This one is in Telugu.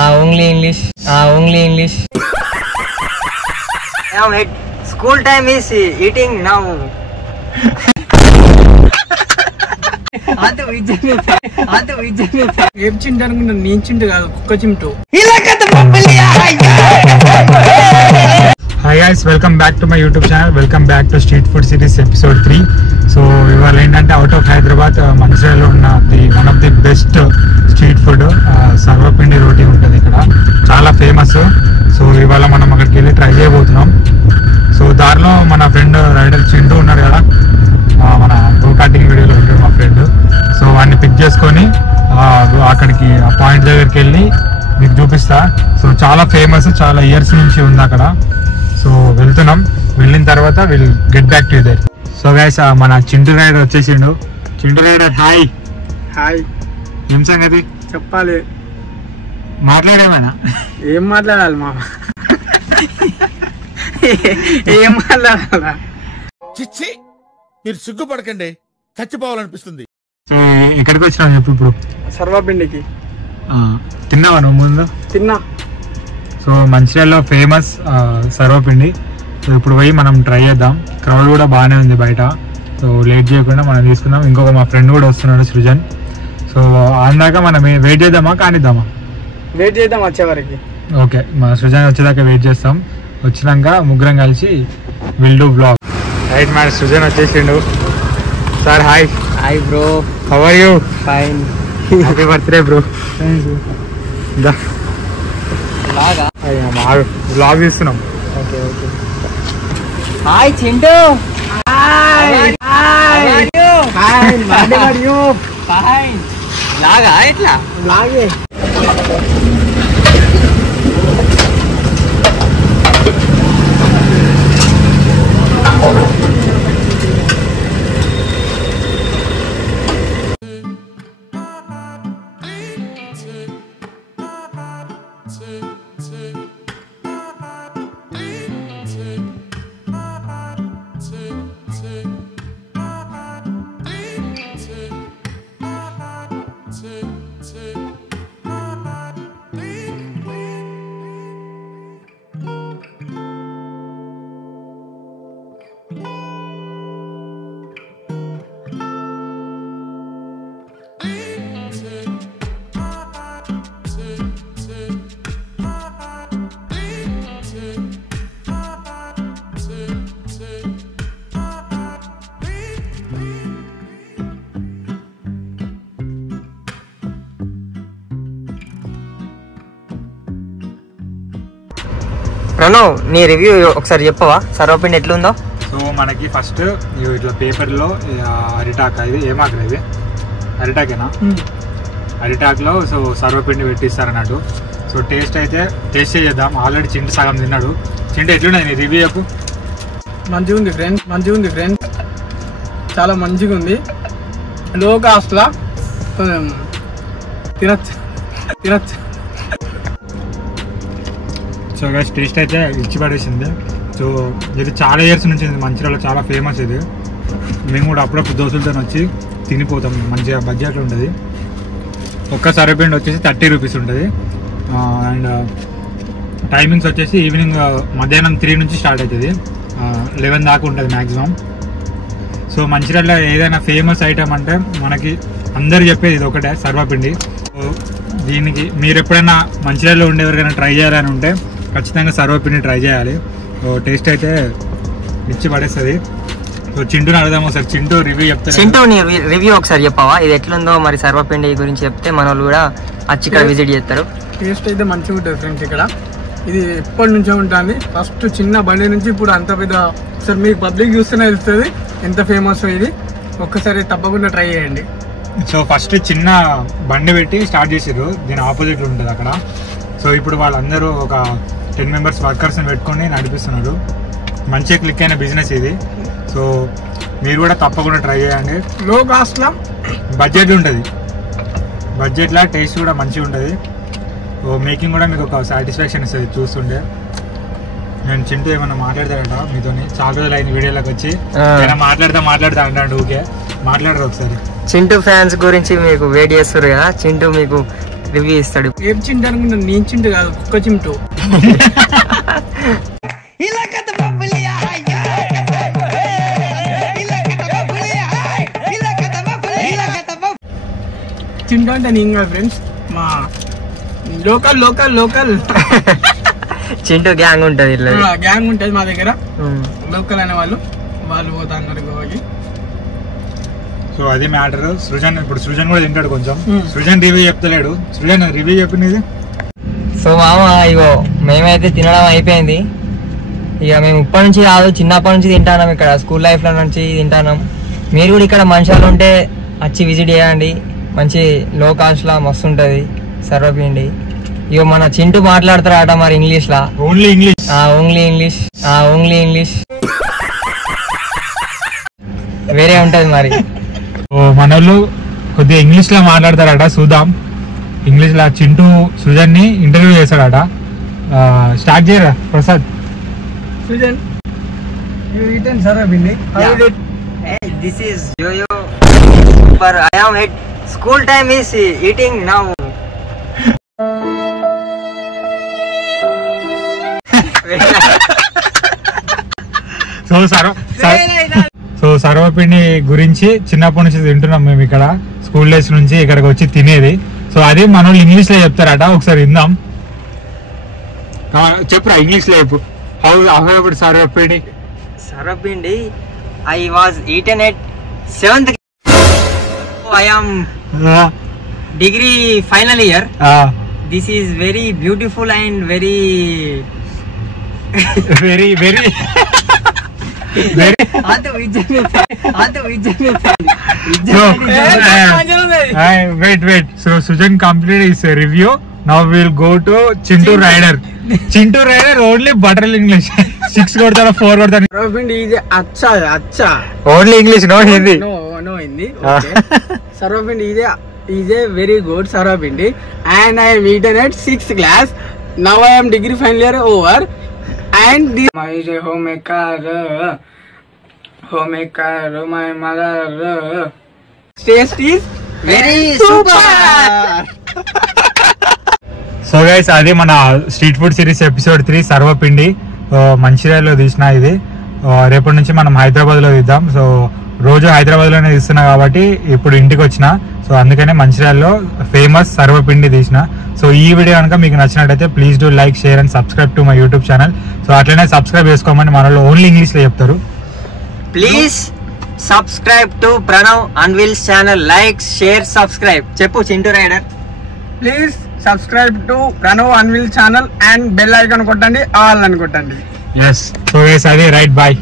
Only English school time is eating now ఏం చింటు అనుకుంటా, నేను చింటు కాదు, కుక్క Chintu. Hi guys, welcome back to my YouTube channel. Welcome back to street food series episode 3. So ఇవాళ ఏంటంటే అవుట్ ఆఫ్ హైదరాబాద్ మంచిర్యాలలో ఉన్న one of the best street food sarvapindi రోటీ ఉంటుంది ఇక్కడ, చాలా ఫేమస్. సో ఇవాళ మనం అక్కడికి వెళ్ళి ట్రై చేయబోతున్నాం. సో దారిలో మన ఫ్రెండ్ రైడర్ చింటూ ఉన్నాడు కదా, మన గో కార్టింగ్ వీడియోలో ఉంటాడు మా ఫ్రెండ్. సో వాడిని పిక్ చేసుకొని అక్కడికి ఆ పాయింట్ దగ్గరికి వెళ్ళి మీకు చూపిస్తా. సో చాలా ఫేమస్, చాలా ఇయర్స్ నుంచి ఉంది అక్కడ. సో వెళ్తున్నాం, వెళ్ళిన తర్వాత will get back to there. So guys మన చింటూ రైడర్ వచ్చేసిండు. Chintu rider hi. హాయ్. ఏం సంగతి చెప్పాలి, మాట్లాడేమైనా? ఏం మాట్లాడాలి మామ, ఏం మాట్లాడాలా? చిచ్చి, మీరు సిగ్గుపడకండి, చచ్చిపోవాలనిపిస్తుంది. సో ఎక్కడికి వచ్చినావు చెప్పు ఇప్పుడు? సర్వపిండికి. తిన్నావా నువ్వు ముందు? తిన్నా. సో మంచిర్యాలలో ఫేమస్ సర్వపిండి. సో ఇప్పుడు పోయి మనం ట్రై చేద్దాం. క్రౌడ్ కూడా బాగానే ఉంది బయట. సో లేట్ చేయకుండా మనం తీసుకుందాం. ఇంకొక మా ఫ్రెండ్ కూడా వస్తున్నాడు, సృజన్. సో అందాక మనం వెయిట్ చేద్దామా కానిద్దామా? వెయిట్ చేద్దాం వచ్చేవరకు. ఓకే, మా సృజన్ వచ్చేదాకా వెయిట్ చేస్తాం. వచ్చినాక ముగ్గురం కలిసి will do blog. Right man, Srujan వచ్చేసిండు. Sir hi. Hi bro, how are you? Fine. Happy birthday bro. Blog తీస్తున్నాం. Okay okay. Hi Chintu. Hi. లాగా ఇట్లా లాగే. ప్రణవ్, నీ రివ్యూ ఒకసారి చెప్పవా, సర్వపిండి ఎట్లుందో? సో మనకి ఫస్ట్ ఇట్లా పేపర్లో అరిటాక్, ఇది ఏమాకు ఇది అరిటాకేనా? అరిటాక్లో సో సర్వపిండి పెట్టిస్తారు అన్నట్టు. సో టేస్ట్ టేస్ట్ చేద్దాం. ఆల్రెడీ చింటి సగం తిన్నాడు. చింటి ఎట్లున్నాయి నీ రివ్యూ చెప్పు? మంచిగా ఉంది ఫ్రెండ్, చాలా మంచిగా ఉంది. లో కాస్ట్లా తినచ్చు. సో గైస్ టేస్ట్ అయితే ఇచ్చి పడేసింది. సో ఇది చాలా ఇయర్స్ నుంచి మంచిర్యాలలో చాలా ఫేమస్. ఇది మేము కూడా అప్పుడప్పుడు దోశలతో వచ్చి తినిపోతాం. మంచిగా బడ్జెట్లో ఉంటుంది. ఒక్క సర్వపిండి వచ్చేసి 30 రూపీస్ ఉంటుంది. అండ్ టైమింగ్స్ వచ్చేసి ఈవినింగ్ మధ్యాహ్నం 3 నుంచి స్టార్ట్ అవుతుంది, 11 దాకా ఉంటుంది మ్యాక్సిమం. సో మంచిర్యాలలో ఏదైనా ఫేమస్ ఐటమ్ అంటే మనకి అందరు చెప్పేది ఇది ఒకటే, సర్వపిండి. సో దీనికి మీరు ఎప్పుడైనా మంచిర్యాలలో ఉండేవరికైనా ట్రై చేయాలని ఉంటే ఖచ్చితంగా సర్వపిండి ట్రై చేయాలి. సో టేస్ట్ అయితే ఇచ్చి పడేస్తుంది. సో చింటూని అడుగుదాం ఒకసారి. చింటూ రివ్యూ చెప్తాను. చింటూ నీ రివ్యూ ఒకసారి చెప్పవా, ఇది ఎట్లుందో మరి సర్వపిండి గురించి చెప్తే మన వాళ్ళు కూడా వచ్చి ఇక్కడ విజిట్ చేస్తారు. టేస్ట్ అయితే మంచిగా ఉంటుంది ఫ్రెండ్స్. ఇక్కడ ఇది ఎప్పటి నుంచో ఉంటుంది. ఫస్ట్ చిన్న బండి నుంచి ఇప్పుడు అంత పెద్ద, సార్ మీకు పబ్లిక్ చూస్తేనే తెలుస్తుంది ఎంత ఫేమస్ ఇది. ఒక్కసారి తప్పకుండా ట్రై చేయండి. సో ఫస్ట్ చిన్న బండి పెట్టి స్టార్ట్ చేసారు, దీని ఆపోజిట్ ఉంటుంది అక్కడ. సో ఇప్పుడు వాళ్ళందరూ ఒక 10 మెంబర్స్ వర్కర్స్ని పెట్టుకొని నడిపిస్తున్నారు. మంచిగా క్లిక్ అయిన బిజినెస్ ఇది. సో మీరు కూడా తప్పకుండా ట్రై చేయండి. లో కాస్ట్లో బడ్జెట్ ఉంటుంది, బడ్జెట్లో టేస్ట్ కూడా మంచిగా ఉంటుంది. సో మేకింగ్ కూడా మీకు ఒక సాటిస్ఫాక్షన్ ఇస్తుంది చూస్తుంటే. నేను చింటూ ఏమన్నా మాట్లాడతాడంట మీతో? చాలా రోజులు అయిన వీడియోలోకి వచ్చి ఏమైనా మాట్లాడతా అంటాడు. ఓకే, మాట్లాడరు ఒకసారి. చింటూ ఫ్యాన్స్ గురించి మీకు వెయిట్ చేస్తారు కదా, చింటూ మీకు రివ్యూ ఇస్తాడు. ఏం చింటు అనుకుంటా, నేను చింటు కాదు, కుక్క చింటు. చింటు అంటే నేను కాదు ఫ్రెండ్స్, మా లోకల్ చింటూ గ్యాంగ్ ఉంటది, ఇట్లా గ్యాంగ్ ఉంటది మా దగ్గర. లోకల్ అనే వాళ్ళు పోతా అన్నారు గోవాకి. సో అది మ్యాటర్. సృజన్ ఇప్పుడు సృజన్ కూడా తింటాడు కొంచెం. సృజన్ రివ్యూ చెప్తలేడు. సృజన్ రివ్యూ చెప్పినది. సో మామ ఇగో మేమైతే తినడం అయిపోయింది. ఇక మేము ఇప్పటి నుంచి కాదు, చిన్నప్పటి నుంచి తింటాం, ఇక్కడ స్కూల్ లైఫ్ లో నుంచి తింటాం. మీరు కూడా ఇక్కడ మనుషులు ఉంటే వచ్చి విజిట్ చేయండి. మంచి లో కాస్ట్ లా మస్తు ఉంటది సర్వపిండి. ఇగో మన చింటూ మాట్లాడతారట మరి ఇంగ్లీష్ లా. ఓన్లీ ఇంగ్లీష్ వేరే ఉంటది మరి. మనోళ్ళు కొద్దిగా ఇంగ్లీష్ లో మాట్లాడతారట, చూద్దాం. ఇంగ్లీష్ లో చింటూ సృజన్ ని ఇంటర్వ్యూ చేశాడట. స్టార్ట్ చేయరా Prasad. Sujan, you eaten sarabindi? How is it? Hey, this is Yo-Yo. Super. I am at school time is eating now. So sarvapindi గురించి చిన్నప్పటి నుంచి తింటున్నాం మేము ఇక్కడ, స్కూల్ డేస్ నుంచి ఇక్కడికి వచ్చి తినేది. సో అది మన ఇంగ్లీష్ లో చెప్తారట, ఒకసారి విందాం. చెప్పురా ఇంగ్లీష్ లో చెప్పు. How about sarvapindi? Sarvapindi, I was eaten at 7th. I am degree final year. This is very beautiful and very wait. So Sujan completed his review. Now we'll go to Chintu Rider. Chintu Rider only butter English. 6 కొడతారా 4 కొడతారా? sarabindi is acha. Only English, no Hindi. No Hindi. Okay. Sarabindi is a very good sarabindi, and I am eaten at 6th class. Now I am degree final year over, and this my homemaker, my mother. Taste is very super. So guys అది మన స్ట్రీట్ ఫుడ్ సిరీస్ ఎపిసోడ్ 3 సర్వపిండి. మంచిర్యాలలో తీసిన ఇది. రేపటి నుంచి మనం హైదరాబాద్ లో తీద్దాం. సో రోజు హైదరాబాద్ లోనే తీస్తున్నా కాబట్టి ఇప్పుడు ఇంటికి వచ్చిన, సో అందుకనే మంచిర్యాలలో ఫేమస్ సర్వపిండి తీసిన. సో ఈ వీడియో కనుక మీకు నచ్చినట్టయితే please do like, share and subscribe to my YouTube channel. So అట్లనే సబ్స్క్రైబ్ చేసుకోమని మన వాళ్ళు ఓన్లీ ఇంగ్లీష్ లో చెప్తారు. Please subscribe to Pranav Anvil's channel. Like, share, subscribe. Cheppu Chintu Rider. please subscribe to Pranav Anvil channel and bell icon కొట్టండి, all అని కొట్టండి. Yes. So guys, అది రైట్, బాయ్.